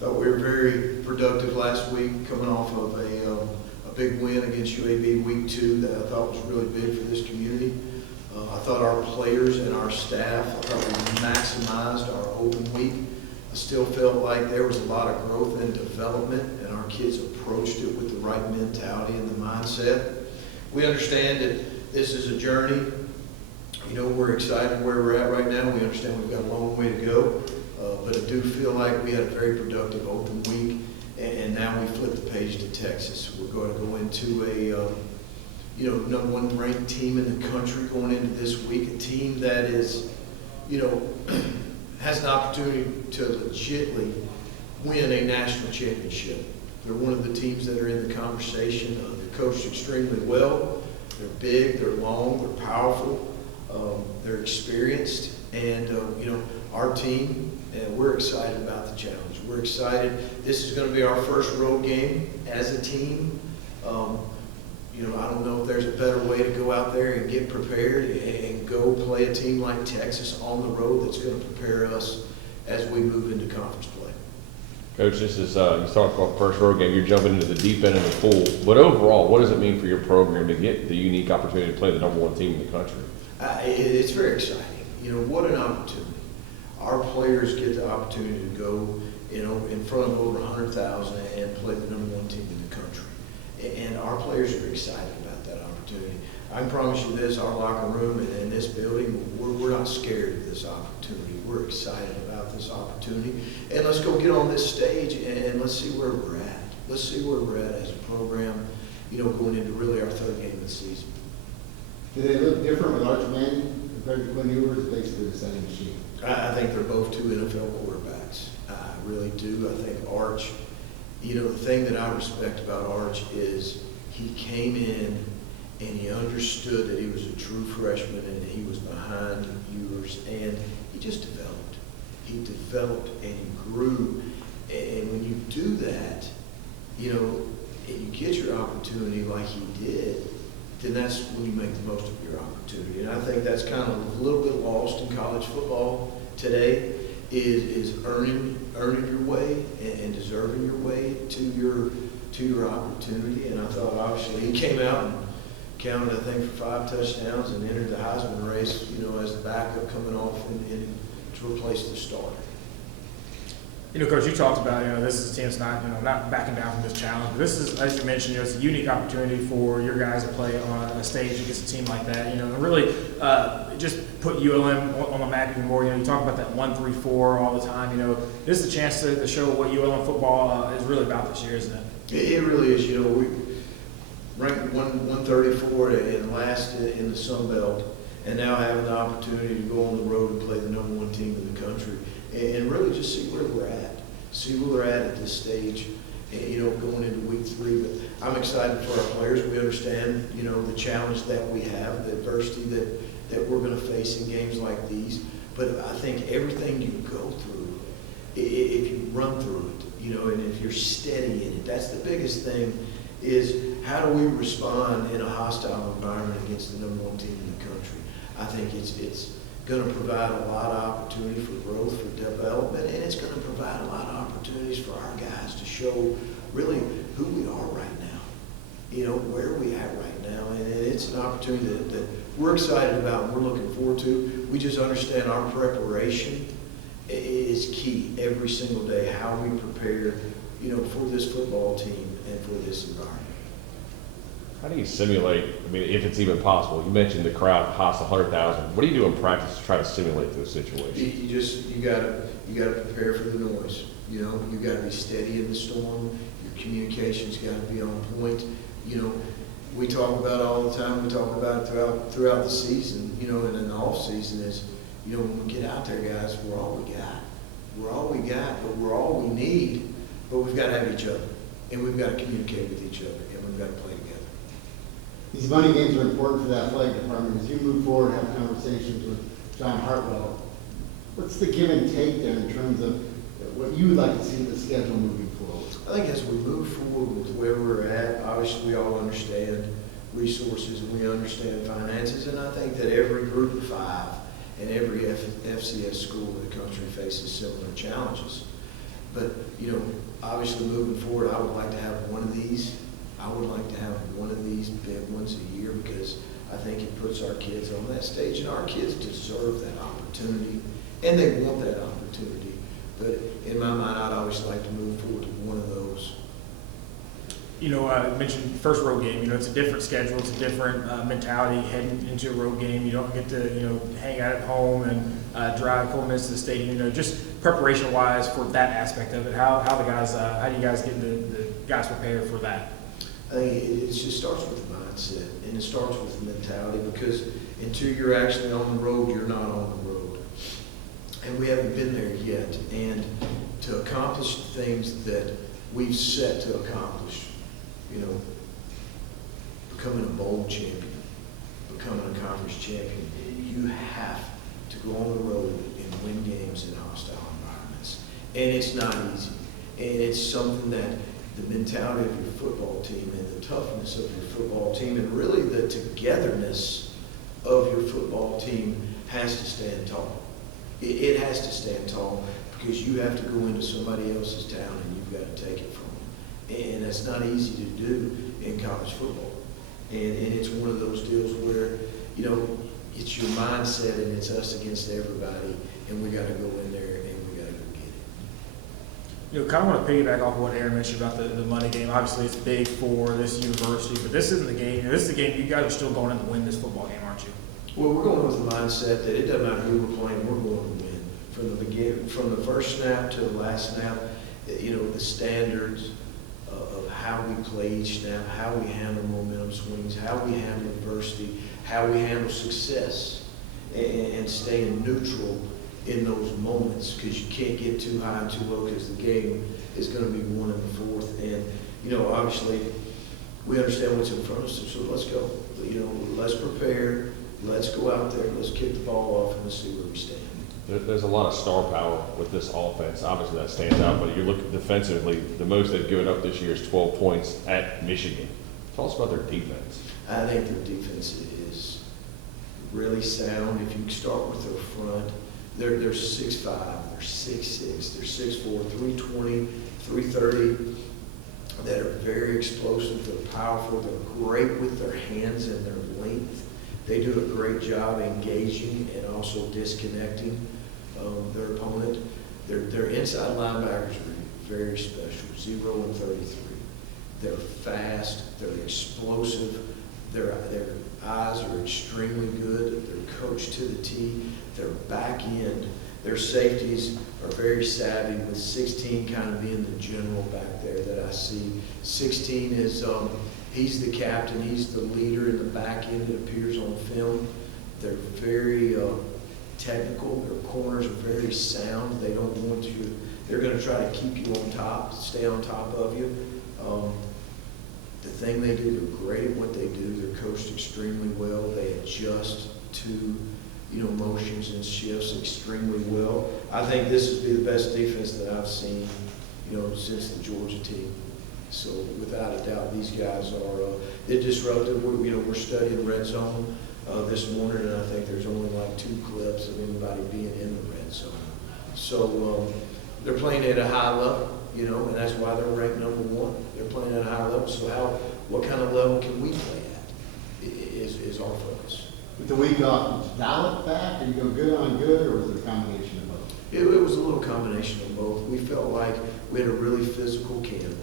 Thought we were very productive last week, coming off of a big win against UAB week 2 that I thought was really big for this community. I thought our players and our staff, I thought we maximized our open week. I still felt like there was a lot of growth and development, and our kids approached it with the right mentality and the mindset. We understand that this is a journey. You know, we're excited where we're at right now. We understand we've got a long way to go, but I do feel like we had a very productive open week, and now we flip the page to Texas. We're going to go into a #1 ranked team in the country going into this week, a team that is, has an opportunity to legitimately win a national championship. They're one of the teams that are in the conversation. They're coached extremely well. They're big, they're long, they're powerful, they're experienced, and our team, we're excited about the challenge. We're excited. This is going to be our first road game as a team. I don't know if there's a better way to go out there and get prepared and go play a team like Texas on the road that's going to prepare us as we move into conference play. Coach, this is, you talked about first road game, you're jumping into the deep end of the pool, but overall, what does it mean for your program to get the unique opportunity to play the #1 team in the country? It's very exciting. What an opportunity. Our players get the opportunity to go, in front of over 100,000 and play the #1 team in the country. And our players are excited about that opportunity. I can promise you this, our locker room and this building, we're not scared of this opportunity. We're excited about this opportunity. And let's go get on this stage and let's see where we're at. Let's see where we're at as a program, going into really our 3rd game of the season. Do they look different with Arch Manning compared to Quinn Ewers? Basically the same machine. I think they're both 2 NFL quarterbacks. I really do. I think Arch, the thing that I respect about Arch is he came in and he understood that he was a true freshman and he was behind Ewers, and he just developed. He developed and he grew. And when you do that, and you get your opportunity like he did, then that's when you make the most of your opportunity. And I think that's kind of a little bit lost in college football today, is earning your way and deserving your way to your opportunity. And I thought obviously he came out and counted, I think, for 5 touchdowns and entered the Heisman race, as the backup coming off and to replace the starter. Coach, you talked about, this is a team that's not backing down from this challenge. But this is, as you mentioned, it's a unique opportunity for your guys to play on a stage against a team like that. And really just put ULM on the map even more. You talk about that 1-3-4 all the time. This is a chance to show what ULM football is really about this year, isn't it? It really is. We ranked 134 and last in the Sun Belt, and now having the opportunity to go on the road and play the #1 team in the country. And really just see where we're at. See where they're at this stage, going into week 3. But I'm excited for our players. We understand, the challenge that we have, the adversity that we're going to face in games like these. But I think everything you go through, if you run through it, and if you're steady in it, that's the biggest thing, is how do we respond in a hostile environment against the #1 team in the country. I think it's going to provide a lot of opportunity for growth, for development, and it's going to provide a lot of opportunities for our guys to show really who we are right now, where we at right now. And it's an opportunity that we're excited about and we're looking forward to. We just understand our preparation is key every single day, how we prepare, for this football team and for this environment. How do you simulate, if it's even possible? You mentioned the crowd costs 100,000. What do you do in practice to try to simulate those situations? You gotta prepare for the noise. You gotta be steady in the storm. Your communication's gotta be on point. We talk about it all the time. We talk about it throughout the season. And in the off season is, when we get out there, guys, we're all we got. We're all we got, but we're all we need. But we've got to have each other, and we've got to communicate with each other, and we've got to play together. These money games are important for the athletic department. As you move forward and have conversations with John Hartwell, what's the give and take there in terms of what you would like to see in the schedule moving forward? I think as we move forward with where we're at, obviously we all understand resources and we understand finances, and I think that every group of 5 and every FCS school in the country faces similar challenges. But, you know, obviously moving forward, I would like to have one of these. I would like to have one of these big ones a year because I think it puts our kids on that stage, and our kids deserve that opportunity, and they want that opportunity. But in my mind, I'd always like to move forward to one of those. You know, I mentioned first road game. You know, it's a different schedule. It's a different mentality heading into a road game. You don't get to, you know, hang out at home and drive 4 minutes to the stadium. You know, just preparation-wise for that aspect of it. How do you guys get the guys prepared for that? I think it just starts with the mindset, and it starts with the mentality, because until you're actually on the road, you're not on the road. And we haven't been there yet. And to accomplish things that we've set to accomplish, you know, becoming a bowl champion, becoming a conference champion, you have to go on the road and win games in hostile environments. And it's not easy. And it's something that the mentality of your football team and the toughness of your football team and really the togetherness of your football team has to stand tall. It has to stand tall because you have to go into somebody else's town and you've got to take it from them. And that's not easy to do in college football. And it's one of those deals where, you know, it's your mindset and it's us against everybody, and we got to go in there and we got to go get it. You know, kind of want to piggyback off what Aaron mentioned about the money game. Obviously, it's big for this university, but this isn't the game. You know, this is the game you guys are still going in to win this football game, aren't you? Well, we're going with the mindset that it doesn't matter who we're playing, we're going to win. From the beginning, from the first snap to the last snap, you know, the standards of how we play each snap, how we handle momentum swings, how we handle adversity, how we handle success, and staying neutral in those moments, because you can't get too high and too low, because the game is going to be won in the fourth. And, you know, obviously, we understand what's in front of us, so let's go. You know, let's prepare. Let's go out there, let's kick the ball off, and let's see where we stand. There's a lot of star power with this offense. Obviously, that stands out, but you look defensively, the most they've given up this year is 12 points at Michigan. Tell us about their defense. I think their defense is really sound. If you start with their front, they're 6'5", they're 6'6", they're 6'4", 320, 330. That are very explosive, they're powerful, they're great with their hands and their length. They do a great job engaging and also disconnecting their opponent. Their inside linebackers are very special, 0 and 33. They're fast, they're explosive, their eyes are extremely good, they're coached to the T, their back end, their safeties are very savvy, with 16 kind of being the general back there that I see. 16 is, he's the captain, he's the leader in the back end that appears on film. They're very technical, their corners are very sound. They don't want you, they're going to try to keep you on top, stay on top of you. The thing they do, they're great at what they do. They're coached extremely well. They adjust to, you know, motions and shifts extremely well. I think this would be the best defense that I've seen, you know, since the Georgia team. So without a doubt, these guys are they're disruptive. We're studying red zone this morning, and I think there's only like 2 clips of anybody being in the red zone. So they're playing at a high level, you know, and that's why they're ranked #1. They're playing at a high level. So what kind of level can we play at is our focus. With the week off, is Dallas back, or you go good on good, or was it a combination of both? It was a little combination of both. We felt like we had a really physical camp.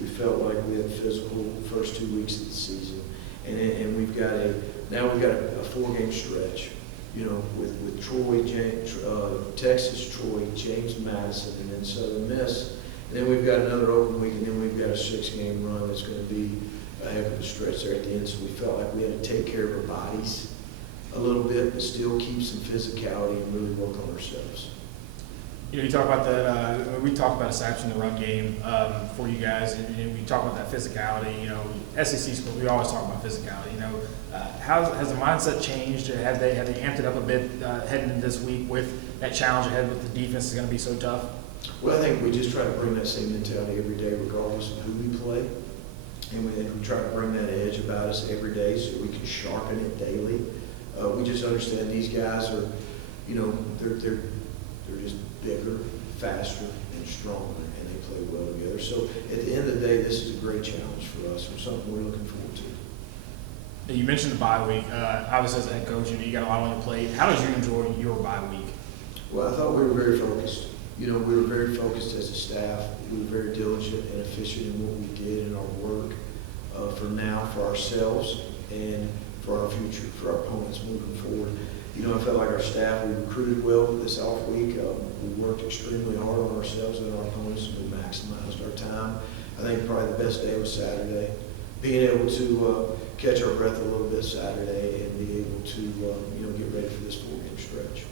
We felt like we had physical first 2 weeks of the season, and we've got a 4-game stretch, you know, with Troy, Texas, Troy, James Madison, and then Southern Miss, and then we've got another open week, and then we've got a 6-game run that's going to be a heck of a stretch there at the end. So we felt like we had to take care of our bodies a little bit, but still keep some physicality and really work on ourselves. You know, you talk about that. We talk about establishing the run game for you guys, and we talk about that physicality. You know, SEC schools, we always talk about physicality. You know, how has the mindset changed? Have they amped it up a bit heading into this week with that challenge ahead with the defense is going to be so tough? Well, I think we just try to bring that same mentality every day, regardless of who we play, and we try to bring that edge about us every day so we can sharpen it daily. We just understand these guys are, you know, they're just bigger, faster, and and strong, and they play well together. So at the end of the day, this is a great challenge for us, and something we're looking forward to. You mentioned the bye week. Obviously, as a head coach, you got a lot on your plate. How did you enjoy your bye week? Well, I thought we were very focused. We were very focused as a staff. We were very diligent and efficient in what we did in our work for now, for ourselves, and for our future, for our opponents moving forward. I felt like our staff, we recruited well this off week. We worked extremely hard on ourselves and our opponents, and we maximized our time. I think probably the best day was Saturday. Being able to catch our breath a little bit Saturday and be able to, get ready for this 4-game stretch.